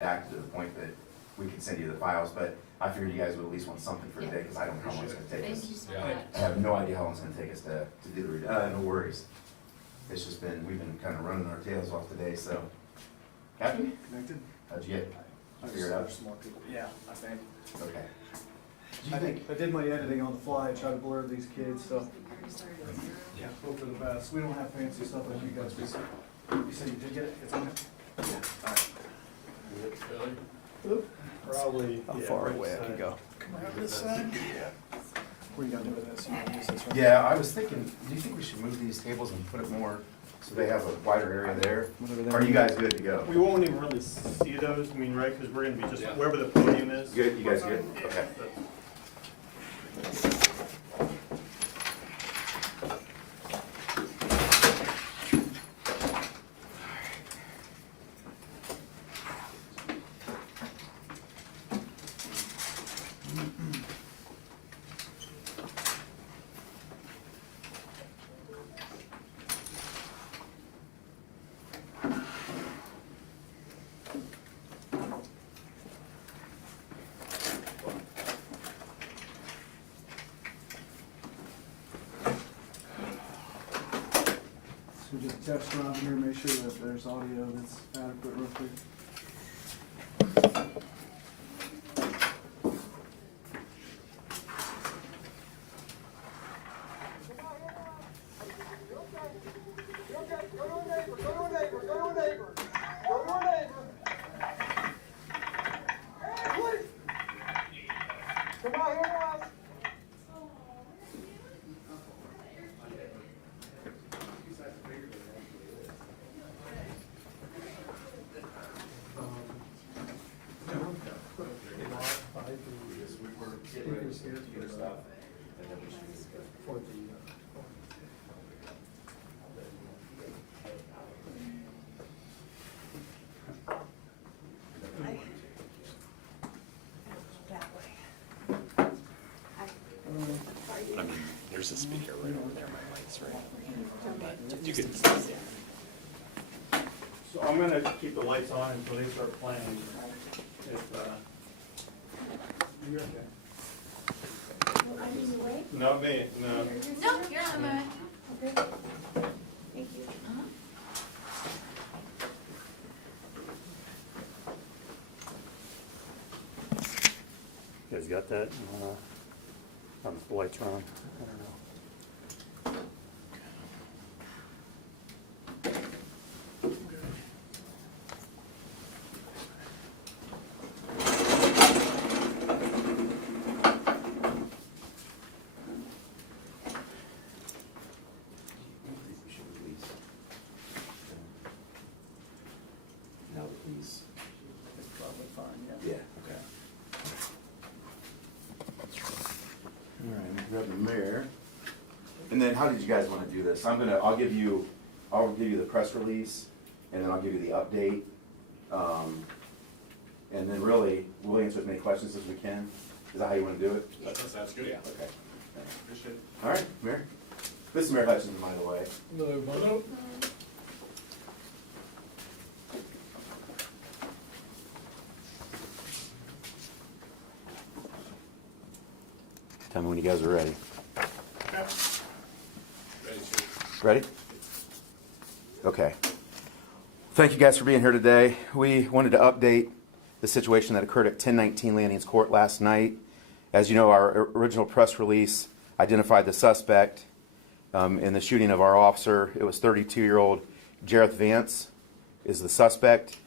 active to the point that we can send you the files, but I figured you guys would at least want something for today, because I don't know how long it's gonna take us. Thank you so much. I have no idea how long it's gonna take us to do the read. No worries. It's just been, we've been kind of running our tails off today, so. Happy? Connected? How'd you get? Figure it out? Some more people. Yeah, I think. Okay. I did my editing on the fly, try to blur these kids, so. Yeah. Hope for the best. We don't have fancy stuff like you guys. You said you did get it? It's on it? Yeah. Alright. Probably. How far away I can go? Come around this side? Yeah. What are you gonna do with this? You wanna use this right? Yeah, I was thinking, do you think we should move these tables and put it more, so they have a wider area there? Whatever that Are you guys good to go? We won't even really see those, I mean, right, because we're gonna be just wherever the podium is. Good, you guys good? Okay. So just test around here, make sure that there's audio that's adequate real quick. I mean, there's a speaker right over there, my mic's right. But you can. So I'm gonna keep the lights on until they start playing. If, you're okay. Not me, no. No, you're not moving. Okay. Thank you. You guys got that? The lights are on. I don't know. No, please. It's probably fine, Yeah, okay. All right, grab the mirror. And then how did you guys want to do this? I'll give you the press release, and then I'll give you the update. And then really, we'll answer as many questions as we can. Is that how you want to do it? That sounds good. Yeah, okay. Appreciate it. All right, Mayor. This is Mayor Hutchins, by the way. yeah. Tell me when you guys are ready. Ready, Ready? Okay. Thank you guys for being here today. We wanted to update the situation that occurred at 1019 Landings Court last night. As you know, our original press release identified the suspect in the shooting of our officer. It was 32-year-old Jareth Vance is the suspect.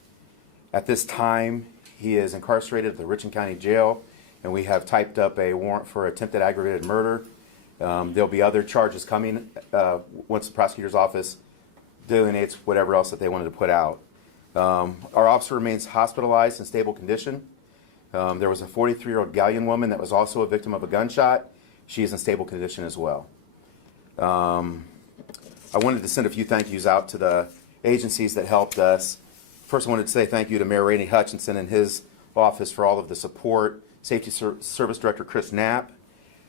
At this time, he is incarcerated at the Richland County Jail, and we have typed up a warrant for attempted aggravated murder. There'll be other charges coming once the prosecutor's office delineates whatever else that they wanted to put out. Our officer remains hospitalized in stable condition. There was a 43-year-old Gallian woman that was also a victim of a gunshot. She is in stable condition as well. I wanted to send a few thank yous out to the agencies that helped us. First, I wanted to say thank you to Mayor Rainey Hutchinson and his office for all of the support. Safety Service Director Chris Knapp.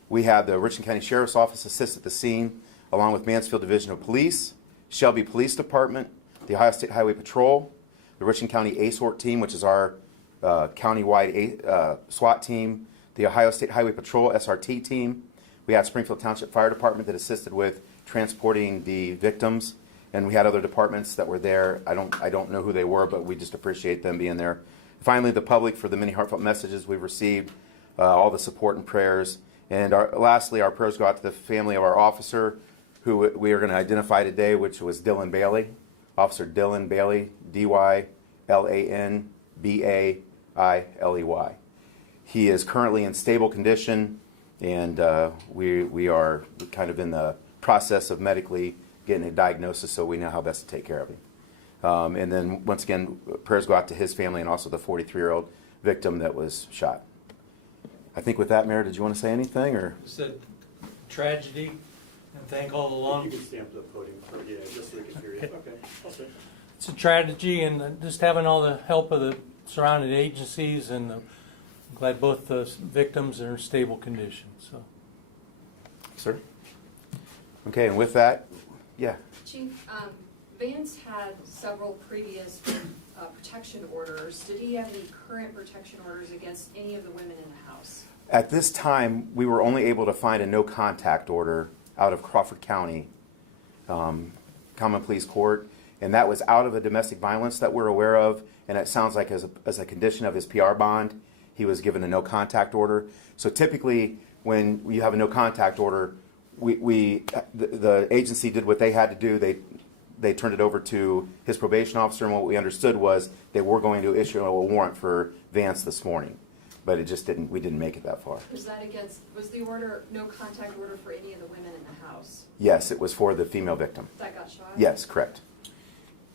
We had the Richland County Sheriff's Office assist at the scene, along with Mansfield Division of Police, Shelby Police Department, the Ohio State Highway Patrol, the Richland County ASORT team, which is our countywide SWAT team, the Ohio State Highway Patrol SRT team. We had Springfield Township Fire Department that assisted with transporting the victims, and we had other departments that were there. I don't know who they were, but we just appreciate them being there. Finally, the public for the many heartfelt messages we've received, all the support and prayers. And lastly, our prayers go out to the family of our officer, who we are going to identify today, which was Dylan Bailey. Officer Dylan Bailey, DYLANBAILEY. He is currently in stable condition, and we are kind of in the process of medically getting a diagnosis so we know how best to take care of him. And then, once again, prayers go out to his family and also the 43-year-old victim that was shot. I think with that, Mayor, did you want to say anything? Or Said tragedy, and thank all the law. You can stand up the podium for, yeah, just so we can hear you. Okay, I'll sit. It's a tragedy, and just having all the help of the surrounding agencies, and I'm glad both the victims are in stable condition. So, sir? Okay, and with that, yeah. Chief, Vance had several previous protection orders. Did he have any current protection orders against any of the women in the house? At this time, we were only able to find a no contact order out of Crawford County Common Pleas Court, and that was out of a domestic violence that we're aware of, and it sounds like as a condition of his PR bond, he was given a no contact order. So typically, when you have a no contact order, the agency did what they had to do. They turned it over to his probation officer, and what we understood was they were going to issue a warrant for Vance this morning, but it just didn't. We didn't make it that far. Was the order no contact order for any of the women in the house Yes, it was for the female victim. that got shot? Yes, correct.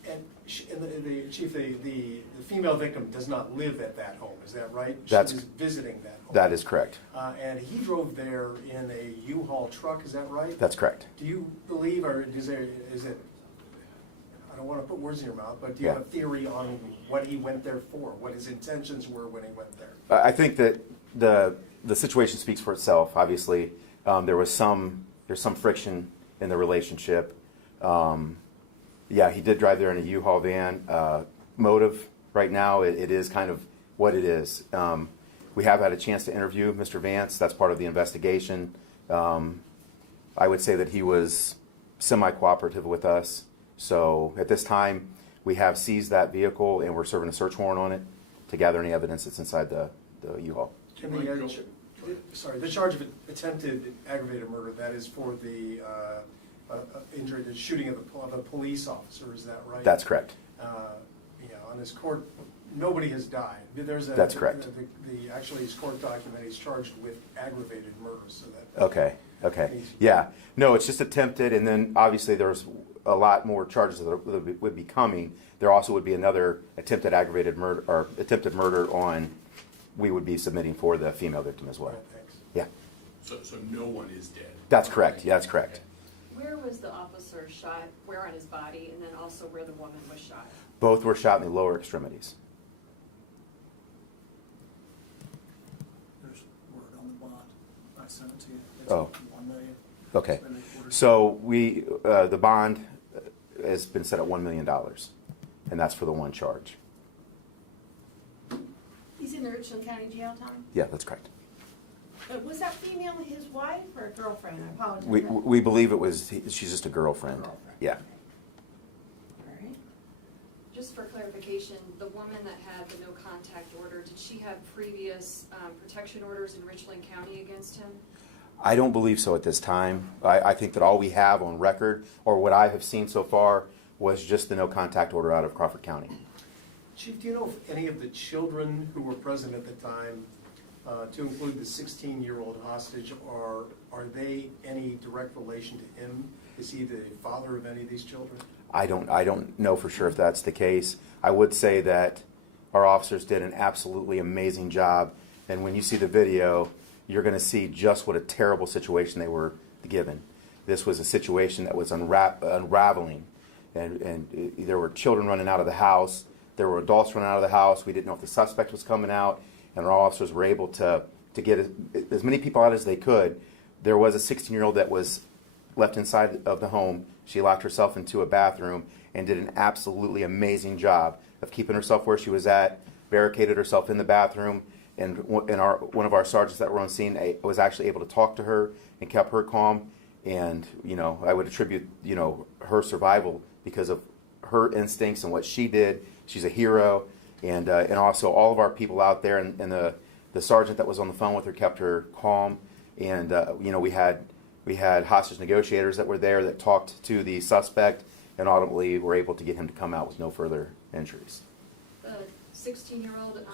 And the chief, the female victim does not live at that home, is that right? That's- She was visiting that home. That is correct. And he drove there in a U-Haul truck, is that right? That's correct. Do you believe, or is it, I don't want to put words in your mouth, but do you have a theory on what he went there for, what his intentions were when he went there? I think that the situation speaks for itself. Obviously, there's some friction in the relationship. Yeah, he did drive there in a U-Haul van. Motive right now, it is kind of what it is. We have had a chance to interview Mr. Vance. That's part of the investigation. I would say that he was semi-cooperative with us. So at this time, we have seized that vehicle, and we're serving a search warrant on it to gather any evidence that's inside the U-Haul. And the charge of attempted aggravated murder, that is for the injury, the shooting of a police officer, is that right? That's correct. On his court, nobody has died. That's correct. Actually, his court document, he's charged with aggravated murder, so that. Okay. Yeah. No, it's just attempted, and then obviously there's a lot more charges that would be coming. There also would be another attempted aggravated murder or attempted murder on. We would be submitting for the female victim as well. Right, thanks. Yeah. So no one is dead? That's correct. Yeah, that's correct. Where was the officer shot? Where on his body, and then also where the woman was shot? Both were shot in the lower extremities. There's word on the bond. I sent it to you. It's Oh. $1 million. Okay. It's been reported. So the bond has been set at $1 million, and that's for the one charge. He's in the Richland County Jail, Tom? Yeah, that's correct. Was that female his wife or a girlfriend? I apologize. We believe it was. She's just a girlfriend. Yeah. All right. Just for clarification, the woman that had the no contact order, did she have previous protection orders in Richland County against him? I don't believe so at this time. I think that all we have on record, or what I have seen so far, was just the no contact order out of Crawford County. Chief, do you know if any of the children who were present at the time, to include the 16-year-old hostage, are they any direct relation to him? Is he the father of any of these children? I don't know for sure if that's the case. I would say that our officers did an absolutely amazing job, and when you see the video, you're going to see just what a terrible situation they were given. This was a situation that was unraveling, and there were children running out of the house. There were adults running out of the house. We didn't know if the suspect was coming out, and our officers were able to get as many people out as they could. There was a 16-year-old that was left inside of the home. She locked herself into a bathroom and did an absolutely amazing job of keeping herself where she was at, barricaded herself in the bathroom, and one of our sergeants that were on scene was actually able to talk to her and kept her calm. And I would attribute her survival because of her instincts and what she did. She's a hero, and also all of our people out there, and the sergeant that was on the phone with her kept her calm. And we had hostage negotiators that were there that talked to the suspect, and ultimately were able to get him to come out with no further injuries. The 16-year-old,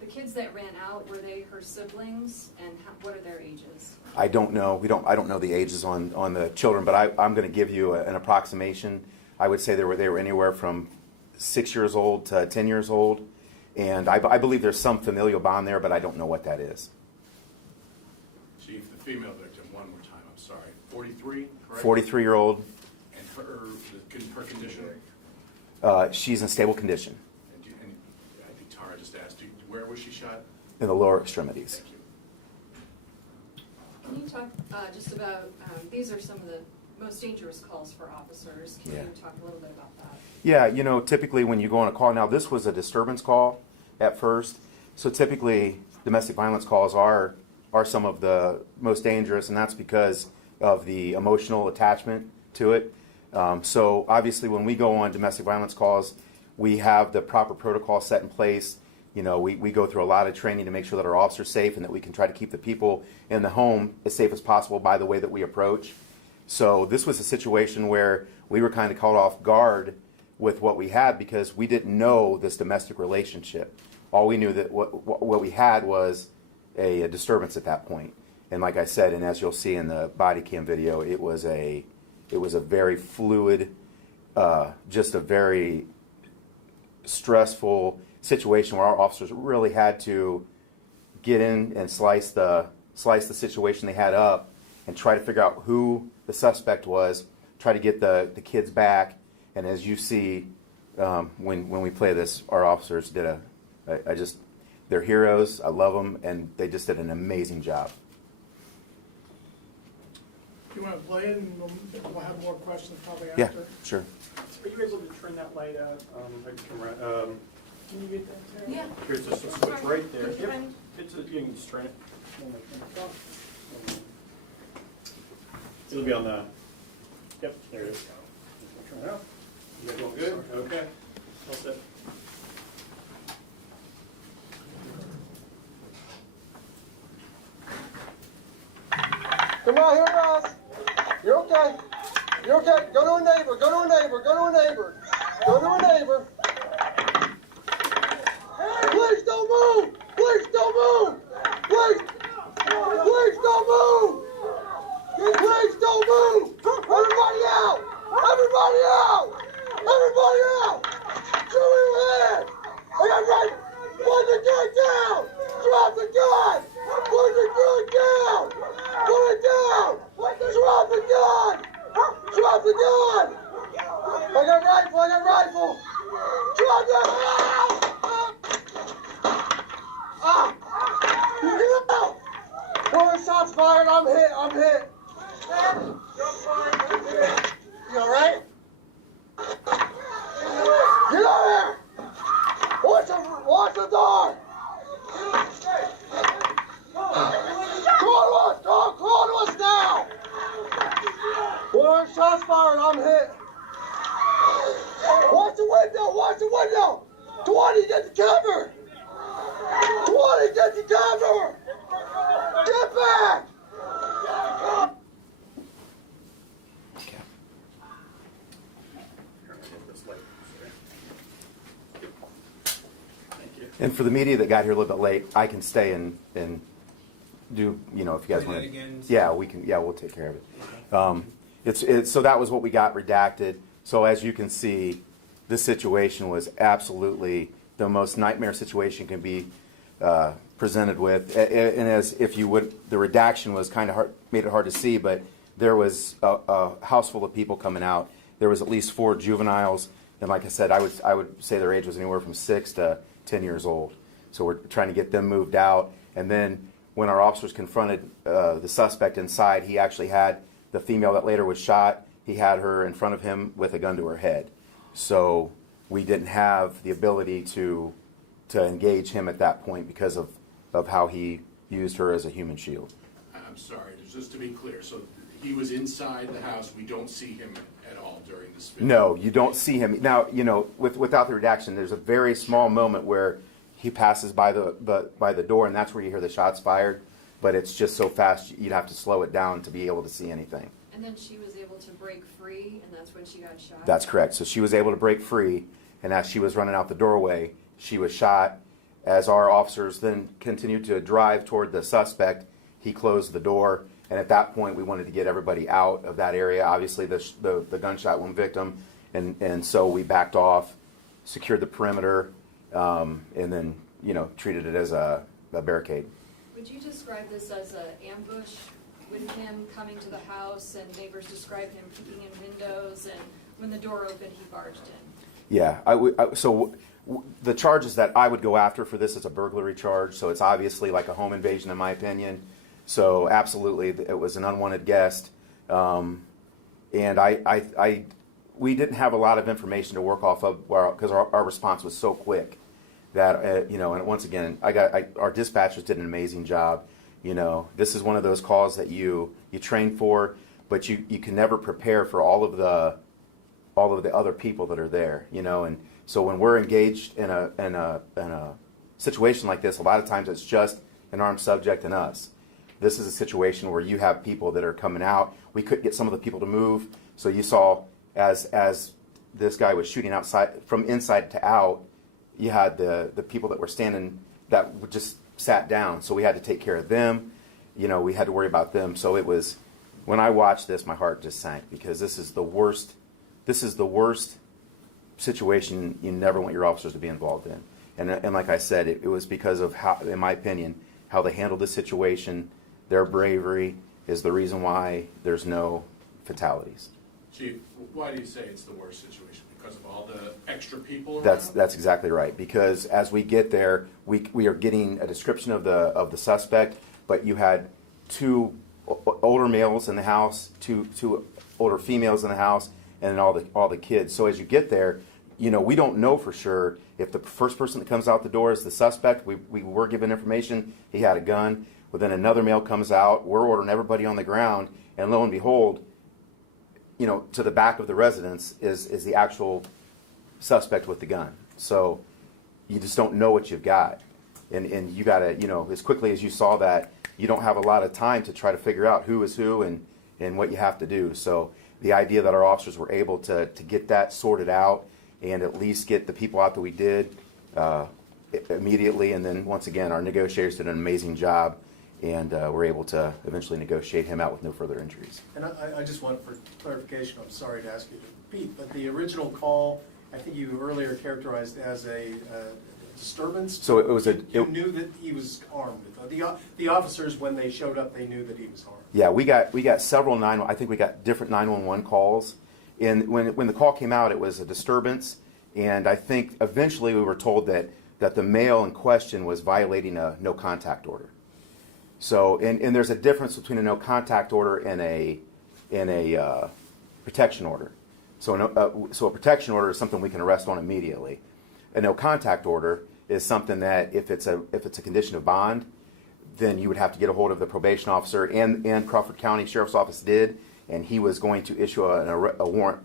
the kids that ran out, were they her siblings, and what are their ages? I don't know. I don't know the ages on the children, but I'm going to give you an approximation. I would say they were anywhere from 6 years old to 10 years old, and I believe there's some familial bond there, but I don't know what that is. Chief, the female victim, one more time, I'm sorry. 43, correct? 43-year-old. And her condition? She's in stable condition And I think Tara just asked you, where was she shot? in the lower extremities. Thank you. Can you talk just about, these are some of the most dangerous calls for officers. Can Yeah. you talk a little bit about that? Yeah, typically when you go on a call, now this was a disturbance call at first, so typically domestic violence calls are some of the most dangerous, and that's because of the emotional attachment to it. So obviously when we go on domestic violence calls, we have the proper protocol set in place. We go through a lot of training to make sure that our officers are safe and that we can try to keep the people in the home as safe as possible by the way that we approach. So this was a situation where we were kind of caught off guard with what we had because we didn't know this domestic relationship. All we knew that what we had was a disturbance at that point. And like I said, and as you'll see in the body cam video, it was a very fluid, just a very stressful situation where our officers really had to get in and slice the situation they had up and try to figure out who the suspect was, try to get the kids back. And as you see, when we play this, our officers did they're heroes. I love them, and they just did an amazing job. You want to play it, and we'll have more questions probably after? Yeah, sure. Are you able to turn that light out? I can come around. Can you get that, Sarah? Yeah. Here's just a switch right there. Did you find- You can just turn it. It'll be on the, yep, there it is. Turn it out. You guys all good? Okay. All set. Come on, here it is. You're okay. You're okay. Go to a neighbor. Go to a neighbor. Go to a neighbor. Go to a neighbor. Please don't move. Please don't move. Please. Please don't move. Please don't move. Everybody out. Everybody out. Everybody out. Show me your hand. I got right. Put the gun down. Drop the gun. Put the gun down. Put it down. Drop the gun. Drop the gun. I got rifle. I got rifle. Drop the One shots fired. I'm hit. I'm hit. You all right? Get out here. Watch the door. Call to us now. One shots fired. I'm hit. Watch the window. Watch the window. 20, get the cover. 20, get the cover. Get back. And for the media that got here a little bit late, I can stay and do, if you guys want to. Yeah, we can. Yeah, we'll take care of it. So that was what we got redacted. So as you can see, this situation was absolutely the most nightmare situation can be presented with. And as if you would, the redaction was kind of hard, made it hard to see, but there was a house full of people coming out. There was at least 4 juveniles, and like I said, I would say their age was anywhere from 6 to 10 years old. So we're trying to get them moved out. And then when our officers confronted the suspect inside, he actually had the female that later was shot, he had her in front of him with a gun to her head. So we didn't have the ability to to engage him at that point because of how he used her as a human shield. I'm sorry, just to be clear, so he was inside the house, we don't see him at all during this video? No, you don't see him. Now, without the redaction, there's a very small moment where he passes by the door, and that's where you hear the shots fired. But it's just so fast, you'd have to slow it down to be able to see anything. And then she was able to break free, and that's when she got shot? That's correct. So she was able to break free, and as she was running out the doorway, she was shot. As our officers then continued to drive toward the suspect, he closed the door, and at that point, we wanted to get everybody out of that area. Obviously, the gunshot wound victim, and so we backed off, secured the perimeter, and then treated it as a barricade. Would you describe this as an ambush with him coming to the house, and neighbors describe him peeking in windows, and when the door opened, he barged in? Yeah, the charges that I would go after for this is a burglary charge, so it's obviously like a home invasion in my opinion. So absolutely, it was an unwanted guest, and we didn't have a lot of information to work off of because our response was so quick that and once again, our dispatchers did an amazing job. This is one of those calls that you train for, but you can never prepare for all of the other people that are there. And so when we're engaged in a situation like this, a lot of times it's just an armed subject and us. This is a situation where you have people that are coming out. We couldn't get some of the people to move, so you saw as this guy was shooting outside from inside to out, you had the people that were standing that just sat down. So we had to take care of them. We had to worry about them. So it was, when I watched this, my heart just sank because this is the worst situation you never want your officers to be involved in. And like I said, it was because of how, in my opinion, how they handled the situation. Their bravery is the reason why there's no fatalities. Chief, why do you say it's the worst situation? Because of all the extra people around? That's exactly right. Because as we get there, we are getting a description of the suspect, but you had two older males in the house, two older females in the house, and all the kids. So as you get there, we don't know for sure if the first person that comes out the door is the suspect. We were given information he had a gun. Well, then another male comes out. We're ordering everybody on the ground, and lo and behold, to the back of the residence is the actual suspect with the gun. So you just don't know what you've got. And you got to, as quickly as you saw that, you don't have a lot of time to try to figure out who is who and what you have to do. So the idea that our officers were able to get that sorted out and at least get the people out that we did immediately. And then once again, our negotiators did an amazing job, and were able to eventually negotiate him out with no further injuries. And I just want, for clarification, I'm sorry to ask you to repeat, but the original call, I think you earlier characterized as a disturbance. So it was You knew that he was armed. The officers, when they showed up, they knew that he was armed. Yeah, we got several I think we got different 911 calls. And when the call came out, it was a disturbance, and I think eventually we were told that the male in question was violating a no contact order. So, and there's a difference between a no contact order and a protection order. So a protection order is something we can arrest on immediately. A no contact order is something that if it's a condition of bond, then you would have to get a hold of the probation officer, and Crawford County Sheriff's Office did, and he was going to issue a warrant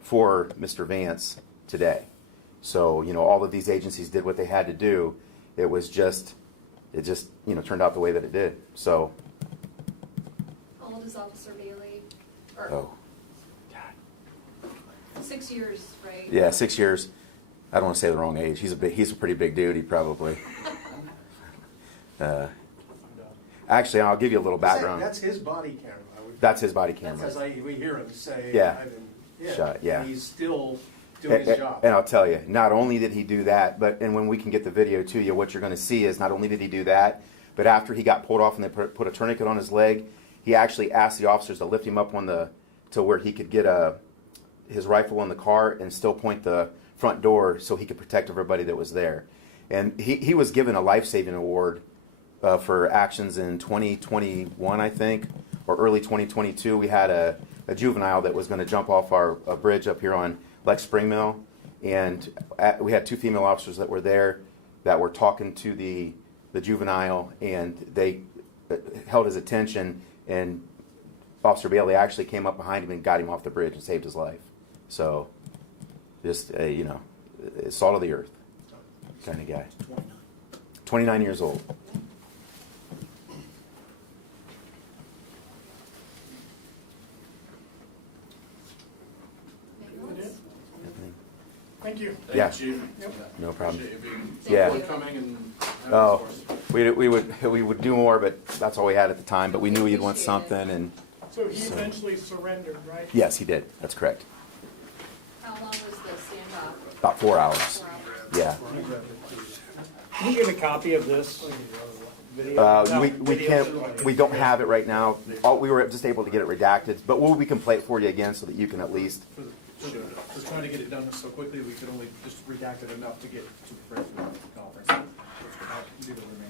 for Mr. Vance today. So all of these agencies did what they had to do. It just turned out the way that it did. So. How old is Officer Bailey? Oh. 6 years, right? Yeah, 6 years. I don't want to say the wrong age. He's a pretty big dude. He probably. Actually, I'll give you a little background. That's his body camera. That's his body camera. As we hear him say, Yeah. I've been Shot, yeah. And he's still doing his job. And I'll tell you, not only did he do that, and when we can get the video to you, what you're going to see is not only did he do that, but after he got pulled off and they put a tourniquet on his leg, he actually asked the officers to lift him up to where he could get his rifle in the car and still point the front door so he could protect everybody that was there. And he was given a life-saving award for actions in 2021, I think, or early 2022. We had a juvenile that was going to jump off a bridge up here on Lex Spring Mill, and we had two female officers that were there. that were talking to the juvenile, and they held his attention, and Officer Bailey actually came up behind him and got him off the bridge and saved his life. So, just salt of the earth kind of guy. 29 years old. Thank you. Yeah. Thank you. No problem. Appreciate you being Yeah. forthcoming and having Oh, this for us. we would do more, but that's all we had at the time. But we knew he'd want something, and So he eventually surrendered, right? yes, he did. That's correct. How long was the standoff? About 4 hours. 4 hours. Yeah. Can you give a copy of this video? We don't have it right now. We were just able to get it redacted, but we can play it for you again so that you can at least. For trying to get it done so quickly, we could only just redact it enough to get to the president conference. Do the remaining.